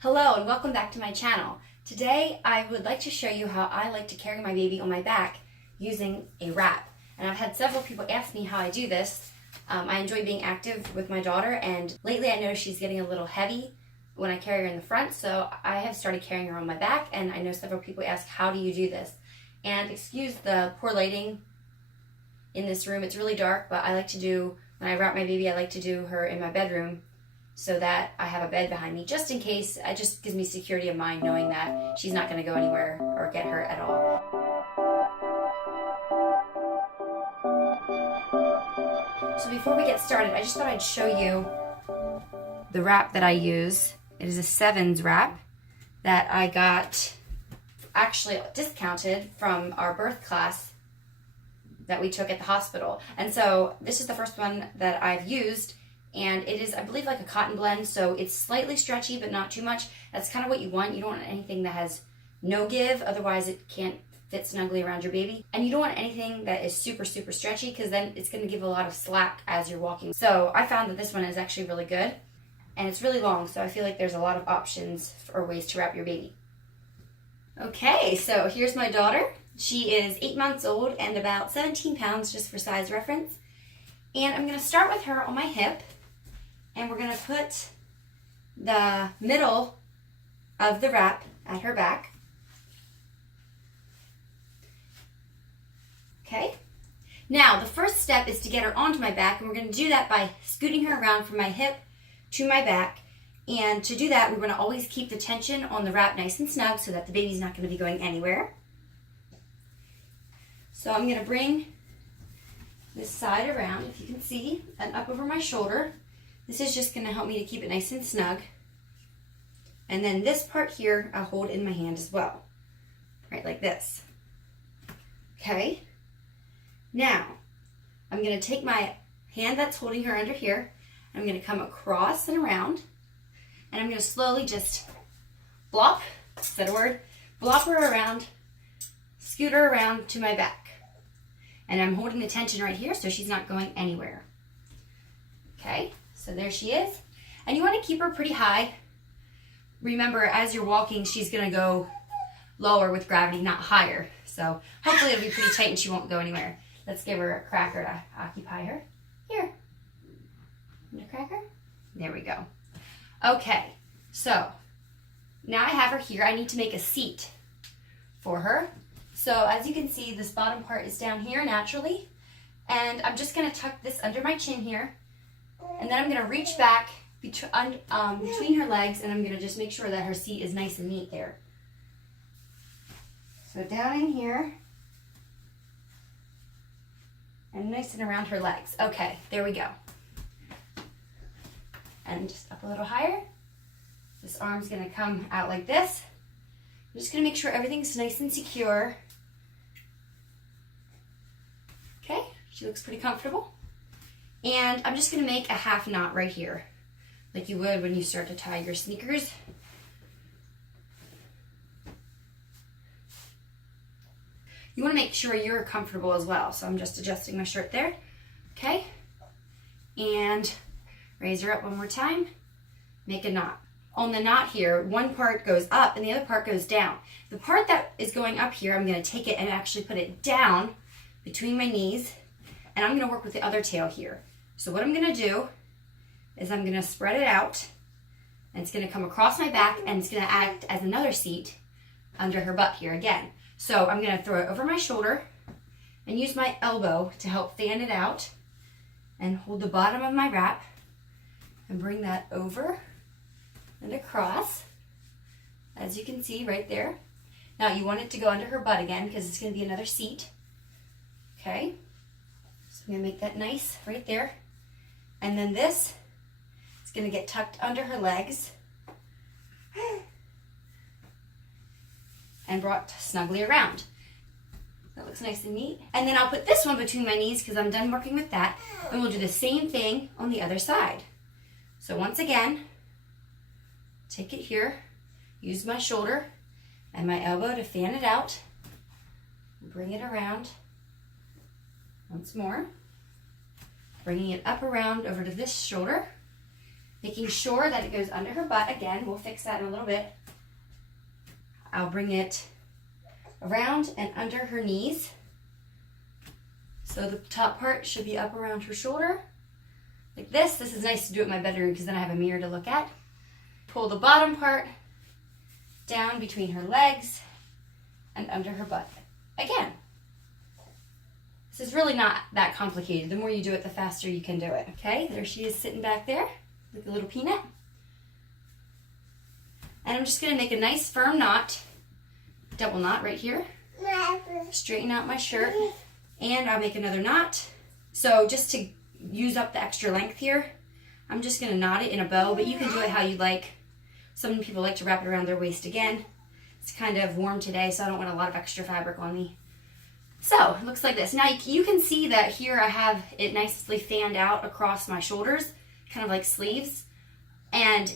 Hello and welcome back to my channel. Today I would like to show you how I like to carry my baby on my back using a wrap. And I've had several people ask me how I do this. I enjoy being active with my daughter, and lately I noticed she's getting a little heavy when I carry her in the front, so I have started carrying her on my back, and I know several people ask, how do you do this? And excuse the poor lighting in this room, it's really dark, but I like to do, when I wrap my baby, I like to do her in my bedroom so that I have a bed behind me, just in case. It just gives me security of mind knowing that she's not going to go anywhere or get hurt at all. So before we get started, I just thought I'd show you the wrap that I use. It is a Sevens wrap that I got actually discounted from our birth class that we took at the hospital. And so this is the first one that I've used. And it is, I believe, like a cotton blend, so it's slightly stretchy, but not too much. That's kind of what you want. You don't want anything that has no give, otherwise it can't fit snugly around your baby. And you don't want anything that is super, super stretchy, because then it's going to give a lot of slack as you're walking. So I found that this one is actually really good, and it's really long, so I feel like there's a lot of options or ways to wrap your baby. Okay, so here's my daughter. She is 8 months old and about 17 pounds, just for size reference. And I'm going to start with her on my hip. And we're going to put the middle of the wrap at her back. Okay. Now, the first step is to get her onto my back, and we're going to do that by scooting her around from my hip to my back. And to do that, we're going to always keep the tension on the wrap nice and snug so that the baby's not going to be going anywhere. So I'm going to bring this side around, if you can see, and up over my shoulder. This is just going to help me to keep it nice and snug. And then this part here, I'll hold in my hand as well. Right, like this. Okay. Now, I'm going to take my hand that's holding her under here. I'm going to come across and around. And I'm going to slowly just blop, is that a word? Blop her around, scoot her around to my back. And I'm holding the tension right here so she's not going anywhere. Okay. So there she is. And you want to keep her pretty high. Remember, as you're walking, she's going to go lower with gravity, not higher. So hopefully it'll be pretty tight and she won't go anywhere. Let's give her a cracker to occupy her. Here. And a cracker. There we go. Okay. So now I have her here. I need to make a seat for her. So as you can see, this bottom part is down here naturally. And I'm just going to tuck this under my chin here. And then I'm going to reach back between her legs, and I'm going to just make sure that her seat is nice and neat there. So down in here, and nice and around her legs. Okay, there we go. And just up a little higher. This arm's going to come out like this. I'm just going to make sure everything's nice and secure. Okay, she looks pretty comfortable. And I'm just going to make a half knot right here, like you would when you start to tie your sneakers. You want to make sure you're comfortable as well, so I'm just adjusting my shirt there. Okay, and raise her up one more time, make a knot. On the knot here, one part goes up and the other part goes down. The part that is going up here, I'm going to take it and actually put it down between my knees, and I'm going to work with the other tail here. So what I'm going to do is I'm going to spread it out, and it's going to come across my back, and it's going to act as another seat under her butt here again. So I'm going to throw it over my shoulder and use my elbow to help fan it out and hold the bottom of my wrap and bring that over and across, as you can see right there. Now you want it to go under her butt again because it's going to be another seat. Okay, so I'm going to make that nice right there. And then this is going to get tucked under her legs and brought snugly around. That looks nice and neat. And then I'll put this one between my knees because I'm done working with that. And we'll do the same thing on the other side. So once again, take it here, use my shoulder and my elbow to fan it out, bring it around once more. Bringing it up around over to this shoulder making sure that it goes under her butt. Again, we'll fix that in a little bit. I'll bring it around and under her knees. So the top part should be up around her shoulder, like this. This is nice to do it in my bedroom because then I have a mirror to look at. Pull the bottom part down between her legs and under her butt. Again, this is really not that complicated. The more you do it, the faster you can do it. Okay, there she is sitting back there like a little peanut. And I'm just gonna make a nice firm knot, double knot right here. Straighten out my shirt, and I'll make another knot. So just to use up the extra length here, I'm just gonna knot it in a bow, but you can do it how you like. Some people like to wrap it around their waist again. It's kind of warm today, so I don't want a lot of extra fabric on me. So it looks like this. Now you can see that here I have it nicely fanned out across my shoulders, kind of like sleeves. And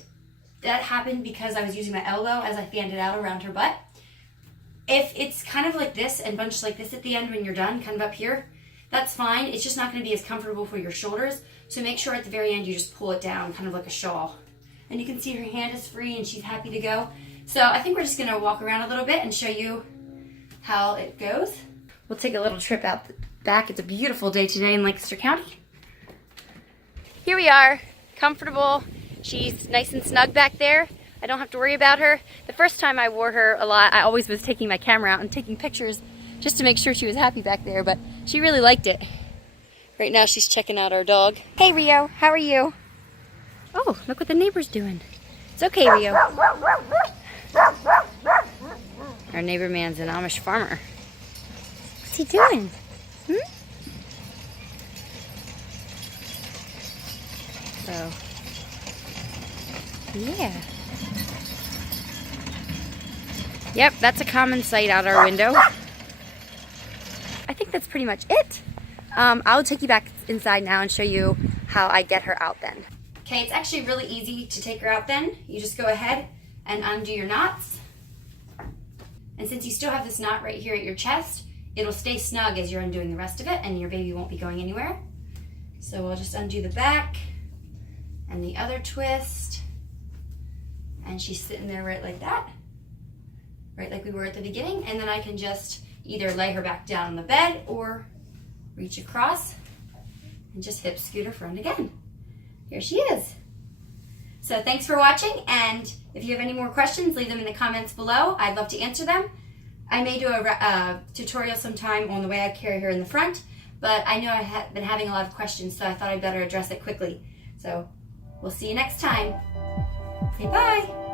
that happened because I was using my elbow as I fanned it out around her butt. If it's kind of like this and bunched like this at the end when you're done, kind of up here, that's fine. It's just not going to be as comfortable for your shoulders. So make sure at the very end you just pull it down, kind of like a shawl. And you can see her hand is free and she's happy to go. So I think we're just going to walk around a little bit and show you how it goes. We'll take a little trip out the back. It's a beautiful day today in Lancaster County. Here we are, comfortable. She's nice and snug back there. I don't have to worry about her. The first time I wore her a lot, I always was taking my camera out and taking pictures just to make sure she was happy back there, but she really liked it. Right now she's checking out our dog. Hey Rio, how are you? Oh, look what the neighbor's doing. It's okay, Rio. Our neighbor man's an Amish farmer. What's he doing? So, yeah. Yep, that's a common sight out our window. I think that's pretty much it. I'll take you back inside now and show you how I get her out then. Okay, it's actually really easy to take her out then. You just go ahead and undo your knots. And since you still have this knot right here at your chest, it'll stay snug as you're undoing the rest of it and your baby won't be going anywhere. So we'll just undo the back and the other twist. And she's sitting there right like that. Right like we were at the beginning. And then I can just either lay her back down on the bed or reach across and just hip scoot her front again. Here she is. So thanks for watching, and if you have any more questions, leave them in the comments below. I'd love to answer them. I may do a tutorial sometime on the way I carry her in the front, but I know I've been having a lot of questions, so I thought I'd better address it quickly. So we'll see you next time. Say bye.